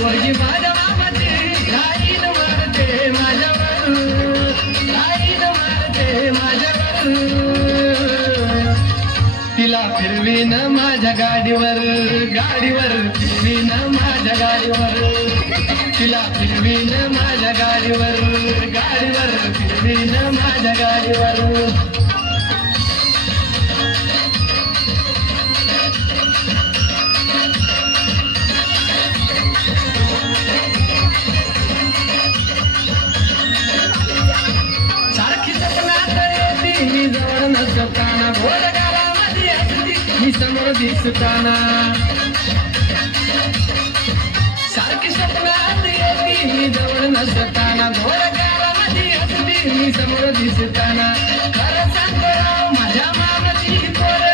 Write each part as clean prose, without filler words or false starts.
पोरगी माझ्या मामाची राहील मारते माझ्यावर राहील मारते माझ्यावर तिला फिरवीन माझ्या गाडीवर गाडीवर फिरवीन माझ्या गाडीवर तिला फिरवीन माझ्या गाडीवर गाडीवर फिरवीन माझ्या गाडीवर मी जवळ नसताना भोर गावामध्ये असती मी समोर दिसताना सारखी स्वप्नात येते मी जवळ नसताना भोर गावामध्ये असती मी समोर दिसताना खरं सांगतो राव माझ्या मामाची पोर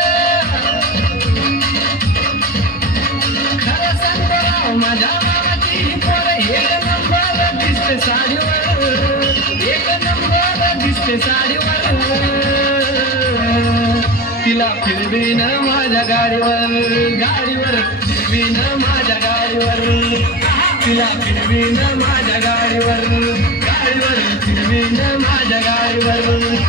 खरं सांगतो राव माझ्या मामाची पोर एक नंबर दिसते साडीवर एक नंबर दिसते साडीवर तिला फिरवीन माझ्या गाडीवर गाडीवर फिरवीन माझ्या गाडीवर तिला फिरवीन माझ्या गाडीवर गाडीवर फिरवीन माझ्या गाडीवर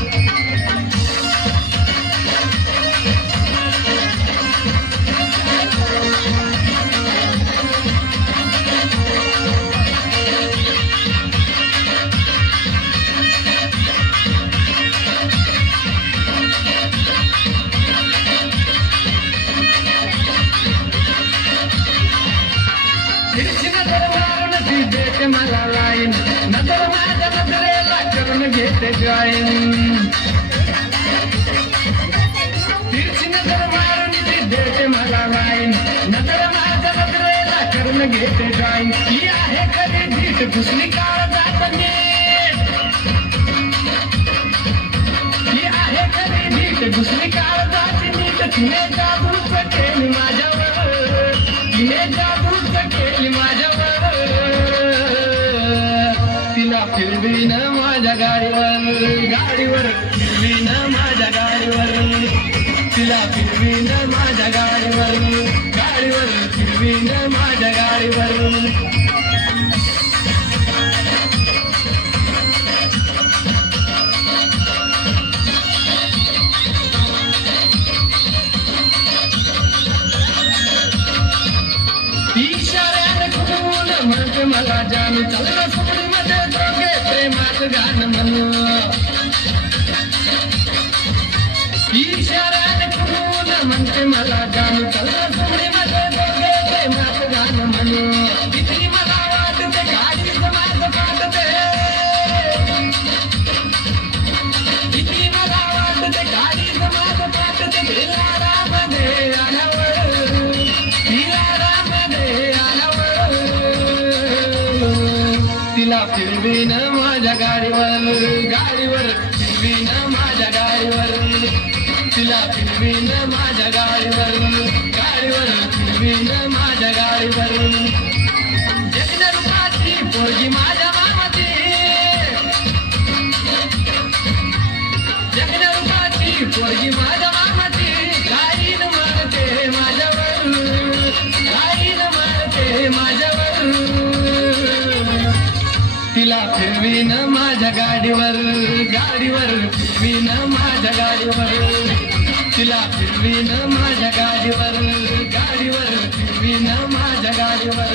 देते मला लाईन नजर माझ्या नजरेला करून घेते जॉईन तिरची नजर मारून ती देते मला लाईन नजर माझ्या नजरेला करून घेते जॉईन ही आहे कधी धीट घुसली काळ जात ही आहे कधी धीट घुसली काळ जात नीट तिने जादूच केली माझ्यावर तिने जादूच केली माझ्यावर तिला फिरवीन माझ्या गाडीवर गाडीवर फिरवीन माझ्या गाडीवर तिला फिरवीन माझ्या गाडीवर गाडीवर फिरवीन माझ्या गाडीवर म्हणते मला जानू चला सोडी मध्ये दोघे प्रेमात गाणं म्हणू इशाऱ्याने खुलून म्हणते मला जानू चला सोडी मध्ये दोघे प्रेमात गाणं म्हणू किती मला वाटते गाडीच माझं काढते किती मला वाटते गाडीच माझं काढते बिलारामध्ये आल्यावर बिलारामध्ये तिला फिरवीन माझ्या गाडीवर गाडीवर फिरवीन माझ्या गाडीवर तिला फिरवीन माझ्या गाडीवर गाडीवर फिरवीन माझ्या गाडीवर जगण्या रूपाची पोरगी माझ्या मामाची जगण्या रूपाची पोरगी माझ्या मामाची लाईन मारते माझ्यावर लाईन मारते माझ्यावर तिला फिरवीन माझ्या गाडीवर गाडीवर फिरवीन माझ्या गाडीवर तिला फिरवीन माझ्या गाडीवर गाडीवर फिरवीन माझ्या गाडीवर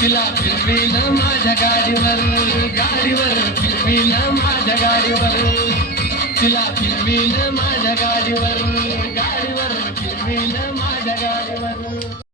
तिला फिरवीन माझ्या गाडीवर गाडीवर फिरवीन माझ्या गाडीवर तिला फिरवीन माझ्या गाडीवर गाडीवर फिरवीन माझ्या गाडीवर